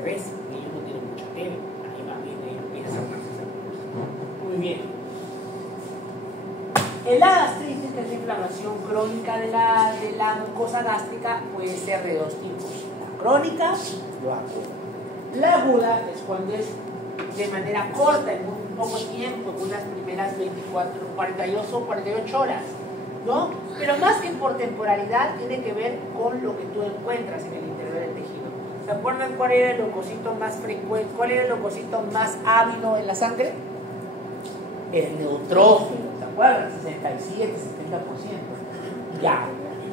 revés, ellos no tienen mucha tele, ahí va bien, ellos empiezan a hacer. Muy bien. La gastritis, que es la inflamación crónica de la mucosa gástrica, puede ser de dos tipos: la crónica y la aguda. La aguda es cuando es de manera corta, en un poco tiempo, en unas primeras 24, 42 o 48 horas, ¿no? Pero más que por temporalidad, tiene que ver con lo que tú encuentras en el interior del tejido. ¿Se acuerdan cuál era el leucocito más frecuente, cuál era el leucocito más ávido en la sangre? El neutrófilo, ¿se acuerdan? 67, 70%. Ya.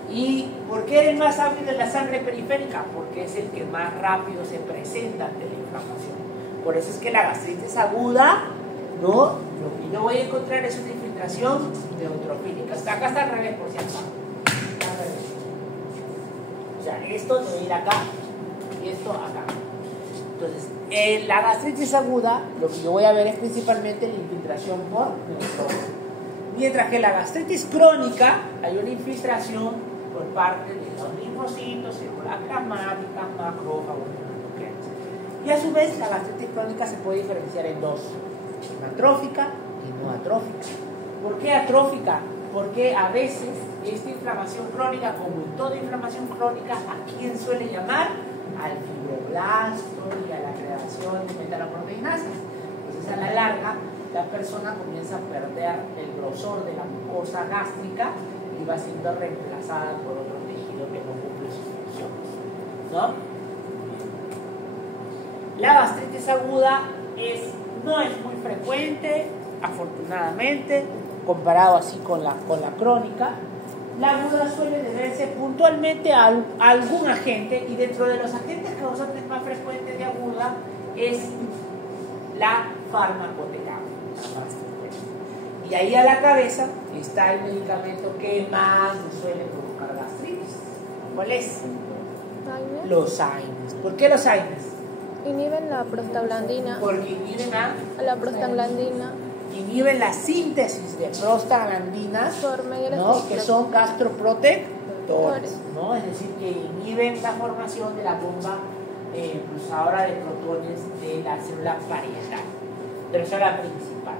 ¿Y por qué era el más ávido en la sangre periférica? Porque es el que más rápido se presenta ante la inflamación. Por eso es que la gastritis aguda, ¿no? Lo que yo voy a encontrar es una infiltración neutrofílica. Acá está al revés, por cierto. Está al revés. O sea, esto debe ir acá y esto acá. Entonces, en la gastritis aguda, lo que yo voy a ver es principalmente la infiltración por neutrófilo. Mientras que la gastritis crónica, hay una infiltración por parte de los linfocitos, células plasmáticas, macrófagos, nucleares. Y a su vez, la gastritis crónica se puede diferenciar en dos: atrófica y no atrófica. ¿Por qué atrófica? Porque a veces esta inflamación crónica, como en toda inflamación crónica, ¿a quién suele llamar? Al fibroblasto y a la creación de metaloproteinasas. Entonces, a la larga, la persona comienza a perder el grosor de la mucosa gástrica y va siendo reemplazada por otro tejido que no cumple sus funciones, ¿no? La gastritis aguda no es muy frecuente, afortunadamente, comparado así con la crónica. La aguda suele deberse puntualmente a algún agente, y dentro de los agentes causantes más frecuentes de aguda es la farmacoterapia. Y ahí a la cabeza está el medicamento que más suele provocar gastritis. ¿Cuál es? Los AINES. ¿Por qué los AINES? Inhiben la prostaglandina. Porque inhiben la prostaglandina. Inhiben la síntesis de prostaglandinas, ¿no? Que son gastroprotectores, ¿no? Es decir, que inhiben la formación de la bomba impulsadora de protones de la célula parietal, de la célula principal.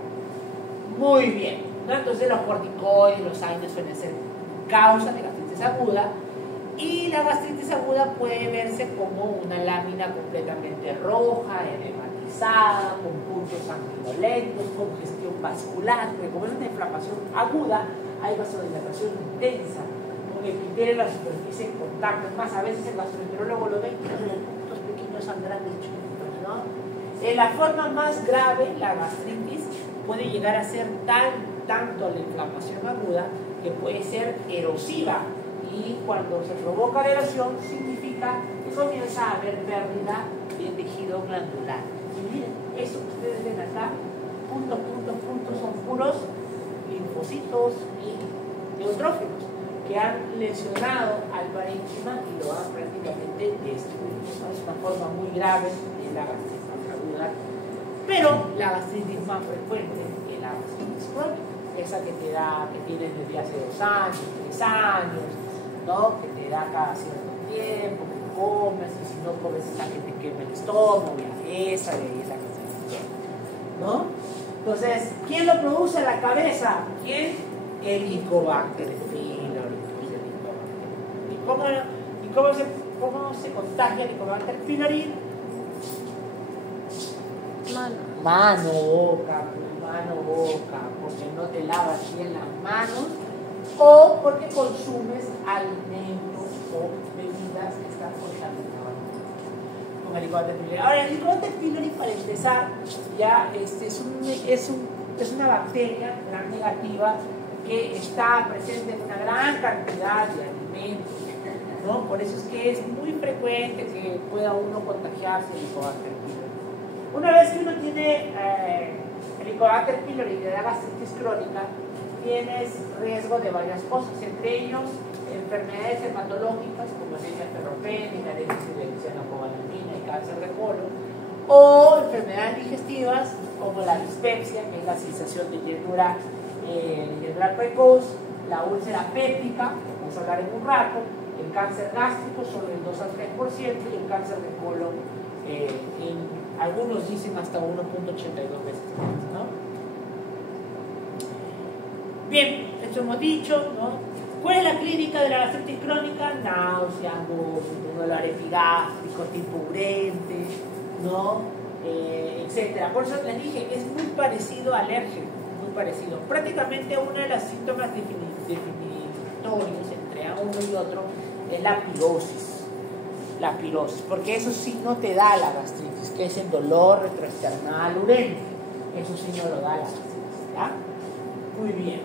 Muy bien, ¿no? Entonces los corticoides, los AINES suelen ser causa de gastritis aguda. Y la gastritis aguda puede verse como una lámina completamente roja, edematizada, con puntos sanguinolentos, congestión vascular, porque como es una inflamación aguda, hay vasodilatación intensa, con epitelio en la superficie en contacto. Es más, a veces el gastroenterólogo lo ve y tiene puntos pequeños sangrantes chiquitos, ¿no? En la forma más grave, la gastritis puede llegar a ser tanto la inflamación aguda que puede ser erosiva. Y cuando se provoca la erosión, significa que comienza a haber pérdida de tejido glandular. Y miren, eso que ustedes ven acá, puntos, son puros linfocitos y neutrófilos que han lesionado al parénquima y lo han prácticamente destruido. Es una forma muy grave de la gastritis aguda, pero la gastritis más frecuente es la gastritis crónica, esa que tienes desde hace 2 años, 3 años, ¿no? Que te da cada cierto tiempo, que comes, y si no comes es la que te quema el estómago, y esa de ahí es la que se quema, ¿no? Entonces, ¿quién lo produce? La cabeza. ¿Quién? El Helicobacter pylori. ¿Y cómo se contagia el Helicobacter pylori? Mano, boca, porque no te lavas bien las manos, o porque consumes alimentos o bebidas que están contaminadas con Helicobacter pylori. Ahora, el Helicobacter pylori, para empezar, ya es una bacteria gran negativa que está presente en una gran cantidad de alimentos, ¿no? Por eso es que es muy frecuente que pueda uno contagiarse de Helicobacter pylori. Una vez que uno tiene Helicobacter pylori y le da gastritis crónica, tienes riesgo de varias cosas, entre ellos enfermedades hematológicas como anemia ferropénica, déficit de cianocobalamina y cáncer de colon, o enfermedades digestivas como la dispepsia, que es la sensación de llenura precoz, la úlcera péptica, que vamos a hablar en un rato, el cáncer gástrico solo el 2 al 3%, y el cáncer de colon Algunos dicen hasta 1.82 veces más, ¿no? Bien, eso hemos dicho, ¿no? ¿Cuál es la clínica de la gastritis crónica? Náusea, vómito, dolor epigástrico, tipo urente, ¿no? Etcétera. Por eso les dije, es muy parecido al alérgeno, muy parecido. Prácticamente uno de los síntomas definitorios entre uno y otro es la pirosis. La pirosis, porque eso sí no te da la gastritis, que es el dolor retroesternal urente. Eso sí no lo da la gastritis, ¿ya? Muy bien.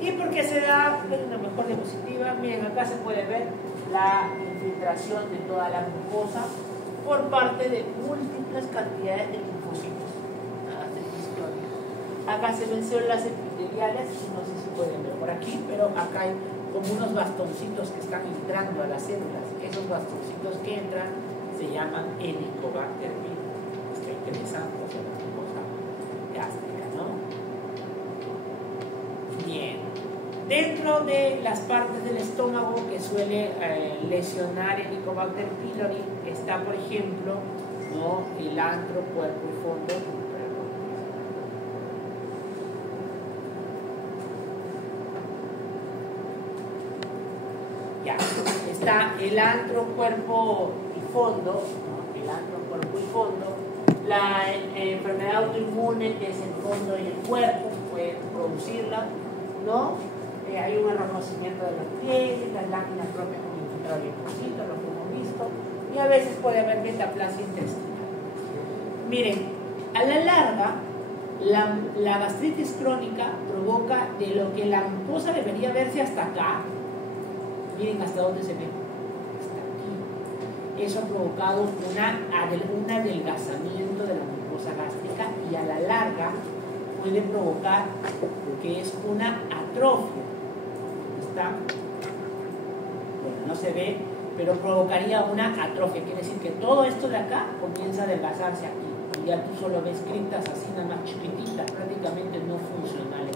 ¿Y por qué se da? Una mejor diapositiva. Miren, acá se puede ver la infiltración de toda la glucosa por parte de múltiples cantidades de linfocitos. Acá se ven células epiteliales, no sé si pueden ver por aquí, pero acá hay como unos bastoncitos que están entrando a las células. Esos bastoncitos que entran se llaman Helicobacter pylori. Está interesante, o sea, la glucosa gástrica, ¿no? Bien. Dentro de las partes del estómago que suele lesionar el Helicobacter pylori está, por ejemplo, ¿no? El antro, cuerpo y fondo. Ya, está el antro, cuerpo y fondo, ¿no? El antro, cuerpo y fondo. La enfermedad autoinmune, que es el fondo y el cuerpo, puede producirla, ¿no? Hay un enrojecimiento de los pies, las láminas propias con infiltrado linfocito, lo que hemos visto, y a veces puede haber metaplasia intestinal. Miren, a la larga, la gastritis crónica provoca de lo que la mucosa debería verse hasta acá. Miren hasta dónde se ve. Hasta aquí. Eso ha provocado un adelgazamiento de la mucosa gástrica y a la larga puede provocar lo que es una atrofia. ¿Está? Bueno, no se ve, pero provocaría una atrofia. Quiere decir que todo esto de acá comienza a adelgazarse aquí. Y ya tú solo ves criptas así nada más chiquititas, prácticamente no funcionales.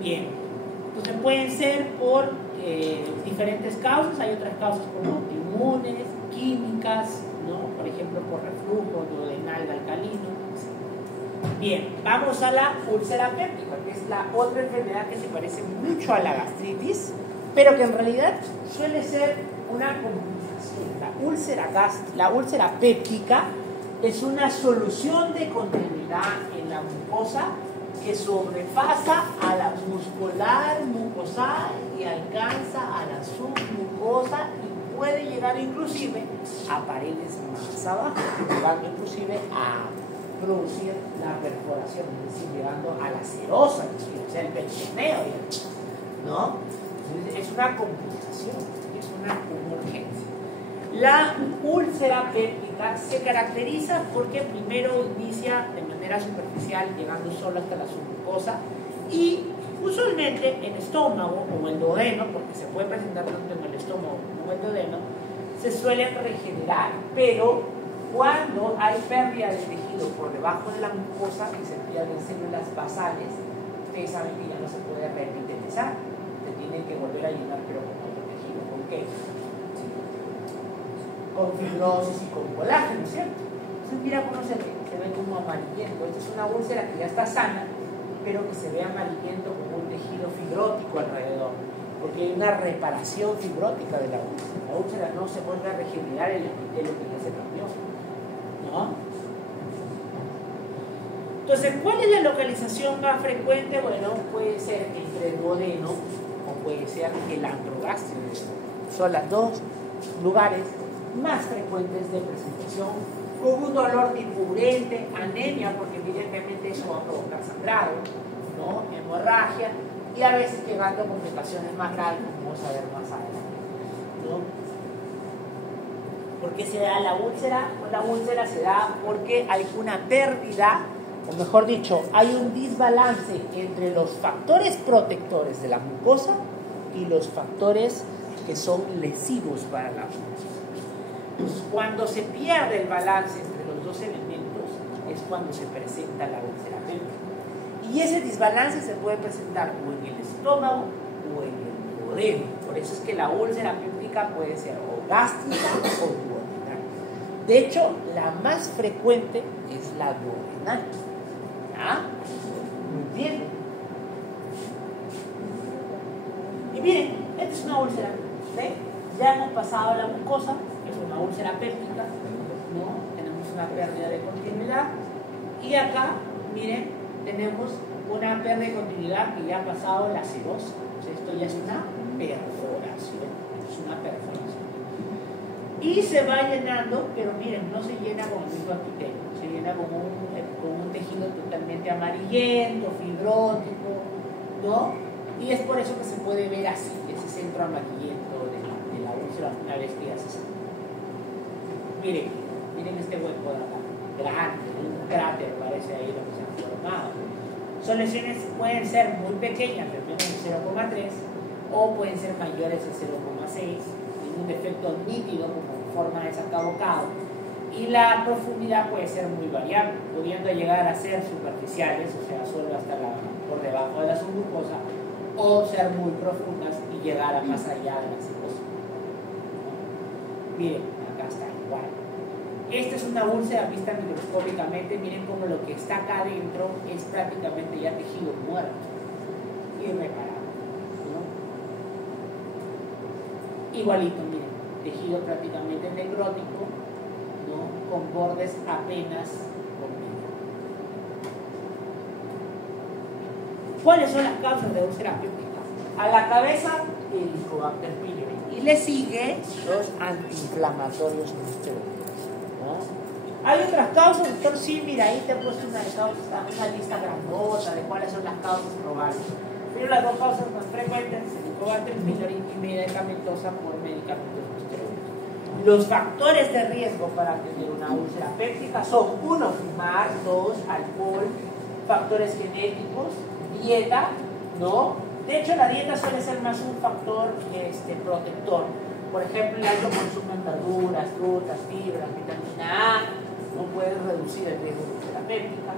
Bien. Entonces pueden ser por diferentes causas. Hay otras causas como autoinmunes, químicas, ¿no? Por ejemplo, por reflujo duodenal alcalino. Bien, vamos a la úlcera péptica, que es la otra enfermedad que se parece mucho a la gastritis, pero que en realidad suele ser una complicación. La úlcera péptica es una solución de continuidad en la mucosa que sobrepasa a la muscular mucosal y alcanza a la submucosa y puede llegar inclusive a paredes más abajo, llegando inclusive a producir la perforación, es decir, llegando a la serosa, o sea, el peritoneo, ¿no? Es una complicación, es una urgencia. La úlcera péptica se caracteriza porque primero inicia de manera superficial, llegando solo hasta la submucosa, y usualmente el estómago o el duodeno, porque se puede presentar tanto en el estómago como en el duodeno, se suelen regenerar, pero cuando hay pérdida de tejido por debajo de la mucosa y se pierden células basales, ustedes saben que ya no se puede revitalizar, se tienen que volver a llenar, pero con otro tejido. ¿Con qué? Sí. Con fibrosis y con colágeno, ¿cierto? Entonces mira cómo se ve como amarillento. Esta es una úlcera que ya está sana, pero que se ve amarillento como un tejido fibrótico alrededor, porque hay una reparación fibrótica de la úlcera. La úlcera no se vuelve a regenerar el epitelio que ya se cambió, ¿no? Entonces, ¿cuál es la localización más frecuente? Bueno, puede ser entre el duodeno o puede ser el antrogástrico. Son los dos lugares más frecuentes de presentación, con un dolor tipo urente, anemia, porque evidentemente eso va a provocar sangrado, ¿no? Hemorragia, y a veces llegando a complicaciones más graves, como vamos a ver más adelante, ¿no? ¿Por qué se da la úlcera? Pues la úlcera se da porque hay una pérdida, o mejor dicho, hay un desbalance entre los factores protectores de la mucosa y los factores que son lesivos para la mucosa. Entonces, cuando se pierde el balance entre los dos elementos, es cuando se presenta la úlcera péptica. Y ese desbalance se puede presentar o en el estómago o en el duodeno. Por eso es que la úlcera péptica puede ser o gástrica o duodenal. De hecho, la más frecuente es la duodenal. ¿Ah? Muy bien. Y miren, esta es una úlcera. ¿Ve? Ya hemos pasado a la mucosa, que es una úlcera péptica, ¿no? Tenemos una pérdida de continuidad. Y acá, miren, tenemos una pérdida de continuidad que ya ha pasado la cirrosis. O sea, esto ya es una perforación. Es una perforación. Y se va llenando, pero miren, no se llena con el mismo epitelio. Se llena con un tejido totalmente amarillento, fibrótico, ¿no? Y es por eso que se puede ver así, ese centro amarillento de la úlcera una vez que ya se sale. Miren este hueco de acá, grande, un cráter parece ahí lo que se ha formado. Son lesiones, pueden ser muy pequeñas, de menos de 0,3, o pueden ser mayores de 0,6, en un defecto nítido como forma de sacabocado. Y la profundidad puede ser muy variable, pudiendo llegar a ser superficiales, o sea, solo hasta por debajo de la submucosa, o ser muy profundas y llegar a más allá de la cirrosis. Miren, acá está igual. Esta es una úlcera vista microscópicamente. Miren cómo lo que está acá adentro es prácticamente ya tejido muerto, irreparable, ¿no? Igualito, miren, tejido prácticamente necrótico, ¿no? Con bordes apenas conmigo. ¿Cuáles son las causas de úlcera péptica? A la cabeza, el Helicobacter pylori. Y le sigue los antiinflamatorios no esteroides, ¿no? Hay otras causas, doctor, sí, mira, ahí te he puesto una lista grandota de cuáles son las causas probables. Pero las dos causas más frecuentes, el Helicobacter pylori y medicamentosa por medicamentos no esteroides. Los factores de riesgo para tener una úlcera péptica son: 1, fumar; 2, alcohol; factores genéticos; dieta, ¿no? De hecho, la dieta suele ser más un factor protector. Por ejemplo, el alto consumo en verduras, frutas, fibras, vitamina A, no puede reducir el riesgo de úlcera péptica.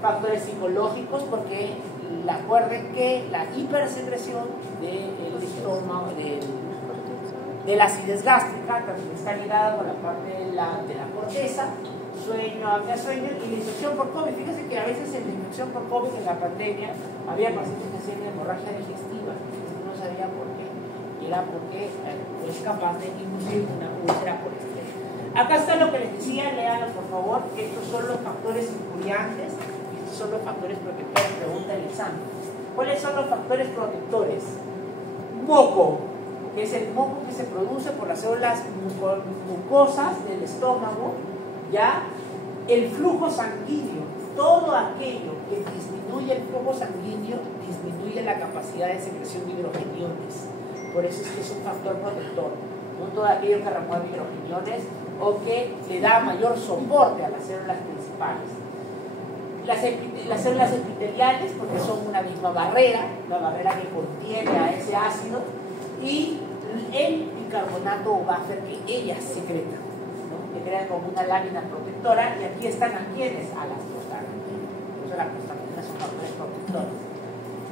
Factores psicológicos, porque recuerden que la hipersecreción del estómago, de la acidez gástrica, también está ligada con la parte de la corteza, sueño, apnea sueño, y la infección por COVID. Fíjense que a veces en la infección por COVID en la pandemia había pacientes que hacían hemorragia digestiva, no sabía por qué, y era porque es capaz de inducir una úlcera por estrés. Acá está lo que les decía, léanlo por favor. Estos son los factores injuriantes, estos son los factores protectores, pregunta el examen. ¿Cuáles son los factores protectores? Moco, que es el moco que se produce por las células mucosas del estómago, ¿ya? El flujo sanguíneo, todo aquello que disminuye el flujo sanguíneo disminuye la capacidad de secreción de hidrogeniones. Por eso es que es un factor protector, no todo aquello que remueve hidrogeniones o que le da mayor soporte a las células principales. Las células epiteliales, porque son una misma barrera, la barrera que contiene a ese ácido, y el bicarbonato va a hacer que ellas secretan, ¿no? Que crean como una lámina protectora. Y aquí están a quienes, a las prostaglandinas. Por eso las prostaglandinas son factores protectores.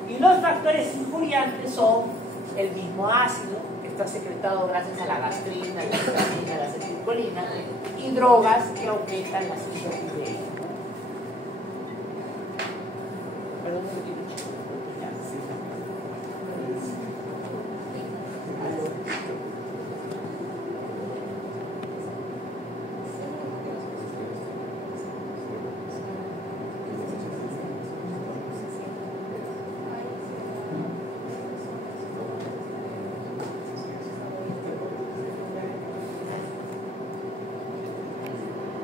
Y los factores injuriantes son el mismo ácido que está secretado gracias a la gastrina, la histamina, la acetilcolina, y drogas que aumentan la síntesis de ellos. Perdón,